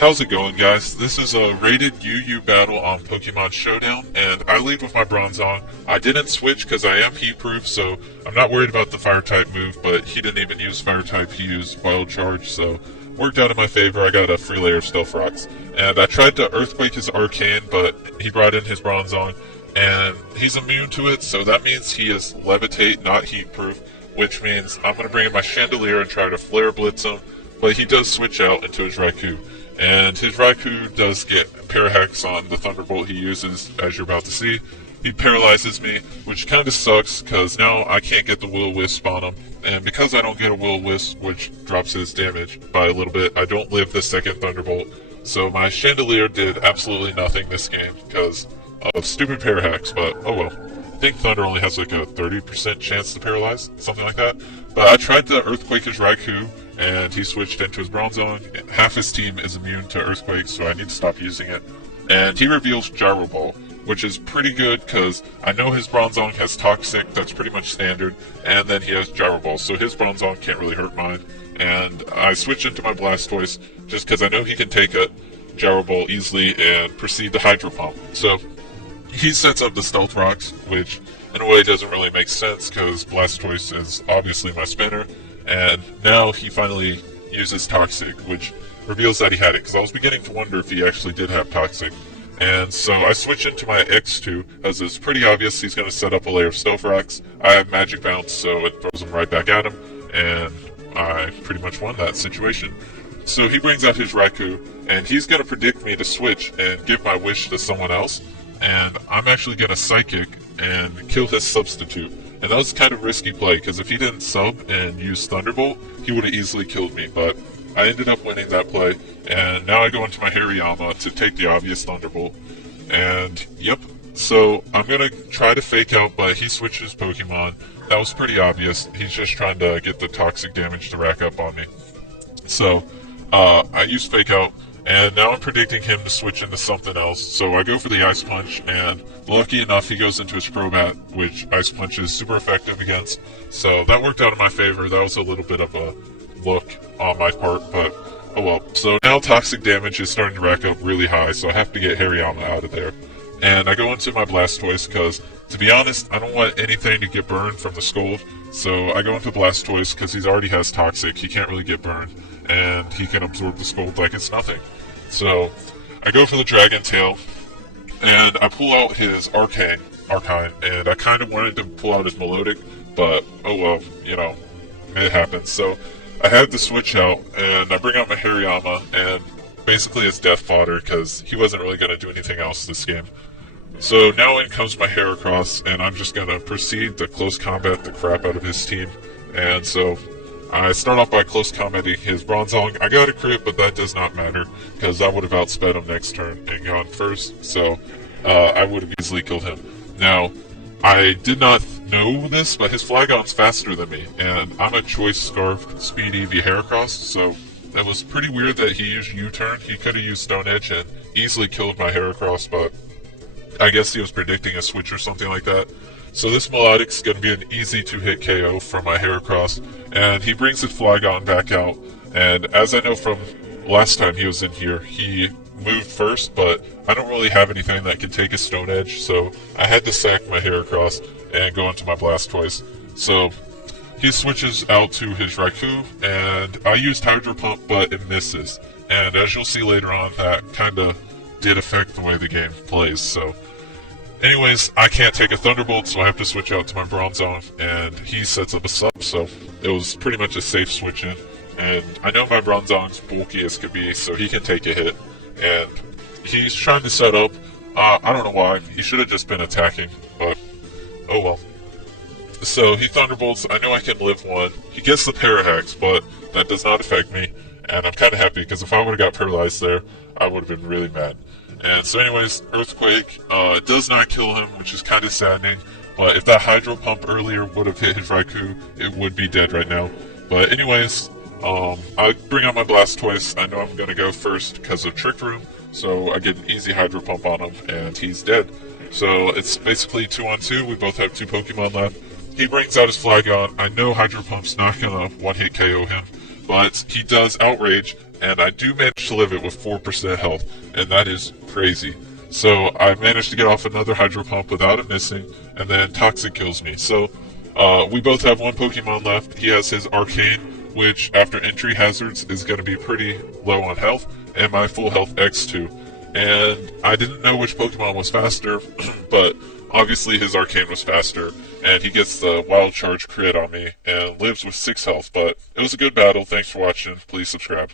How's it going, guys? This is a rated UU battle on Pokemon Showdown, and I lead with my Bronzong. I didn't switch because I am heat-proof, so I'm not worried about the Fire-type move, but he didn't even use Fire-type, he used Wild Charge, so worked out in my favor. I got a free layer of Stealth Rocks. And I tried to Earthquake his Arcane, but he brought in his Bronzong, and he's immune to it, so that means he is Levitate, not heat-proof, which means I'm going to bring in my Chandelier and try to Flare Blitz him, but he does switch out into his Raikou. And his Raikou does get Parahex on the Thunderbolt he uses, as you're about to see. He paralyzes me, which kind of sucks, because now I can't get the Will-O-Wisp on him. And because I don't get a Will-O-Wisp, which drops his damage by a little bit, I don't live the second Thunderbolt. So my Chandelier did absolutely nothing this game, because of stupid Parahex, but oh well. I think Thunder only has like a 30% chance to paralyze, something like that. But I tried to Earthquake his Raikou, and he switched into his Bronzong. Half his team is immune to Earthquake, so I need to stop using it. And he reveals Gyro Ball, which is pretty good because I know his Bronzong has Toxic, that's pretty much standard, and then he has Gyro Ball, so his Bronzong can't really hurt mine. And I switch into my Blastoise just because I know he can take a Gyro Ball easily and proceed to Hydro Pump. So he sets up the Stealth Rocks, which in a way doesn't really make sense because Blastoise is obviously my spinner. And now he finally uses Toxic, which reveals that he had it, because I was beginning to wonder if he actually did have Toxic. And so I switch into my X2, as it's pretty obvious he's going to set up a layer of Stealth Rocks. I have Magic Bounce, so it throws him right back at him, and I pretty much won that situation. So he brings out his Raikou, and he's going to predict me to switch and give my wish to someone else, and I'm actually going to Psychic and kill his substitute. And that was kind of risky play, because if he didn't sub and use Thunderbolt, he would have easily killed me, but I ended up winning that play, and now I go into my Hariyama to take the obvious Thunderbolt. And, yep, so I'm going to try to Fake Out, but he switches Pokemon. That was pretty obvious. He's just trying to get the Toxic damage to rack up on me. So, I use Fake Out, and now I'm predicting him to switch into something else. So I go for the Ice Punch, and lucky enough, he goes into his Crobat, which Ice Punch is super effective against. So that worked out in my favor. That was a little bit of a look on my part, but oh well. So now Toxic damage is starting to rack up really high, so I have to get Hariyama out of there. And I go into my Blastoise, because, to be honest, I don't want anything to get burned from the Scald. So I go into Blastoise, because he already has Toxic, he can't really get burned, and he can absorb the Scald like it's nothing. So I go for the Dragon Tail, and I pull out his Arcane, and I kind of wanted to pull out his Melodic, but oh well, you know, it happens. So I had to switch out, and I bring out my Hariyama, and basically it's death fodder, because he wasn't really going to do anything else this game. So now in comes my Heracross, and I'm just going to proceed to close combat the crap out of his team. And so I start off by close combating his Bronzong. I got a crit, but that does not matter, because I would have outsped him next turn and gone first, so I would have easily killed him. Now, I did not know this, but his Flygon's faster than me, and I'm a Choice Scarf Speed EV Heracross, so it was pretty weird that he used U-turn. He could have used Stone Edge and easily killed my Heracross, but I guess he was predicting a switch or something like that. So this Melodic's going to be an easy two-hit KO for my Heracross, and he brings his Flygon back out, and as I know from last time he was in here, he moved first, but I don't really have anything that can take a Stone Edge, so I had to sack my Heracross and go into my Blastoise. So he switches out to his Raikou, and I used Hydro Pump, but it misses. And as you'll see later on, that kind of did affect the way the game plays, so anyways, I can't take a Thunderbolt, so I have to switch out to my Bronzong, and he sets up a sub, so it was pretty much a safe switch in. And I know my Bronzong's bulky as could be, so he can take a hit. And he's trying to set up, I don't know why, he should have just been attacking, but oh well. So he Thunderbolts, I know I can live one. He gets the Parahex, but that does not affect me, and I'm kind of happy, because if I would have got paralyzed there, I would have been really mad. And so anyways, Earthquake does not kill him, which is kind of saddening, but if that Hydro Pump earlier would have hit his Raikou, it would be dead right now. But anyways, I bring out my Blastoise. I know I'm going to go first because of Trick Room, so I get an easy Hydro Pump on him, and he's dead. So it's basically 2-on-2, we both have 2 Pokemon left. He brings out his Flygon. I know Hydro Pump's not going to one-hit KO him, but he does Outrage, and I do manage to live it with 4% health, and that is crazy. So I managed to get off another Hydro Pump without it missing, and then Toxic kills me. So we both have one Pokemon left. He has his Arcane, which after entry hazards is going to be pretty low on health, and my full health X2. And I didn't know which Pokemon was faster, but obviously his Arcane was faster, and he gets the Wild Charge crit on me and lives with 6 health. But it was a good battle. Thanks for watching. Please subscribe.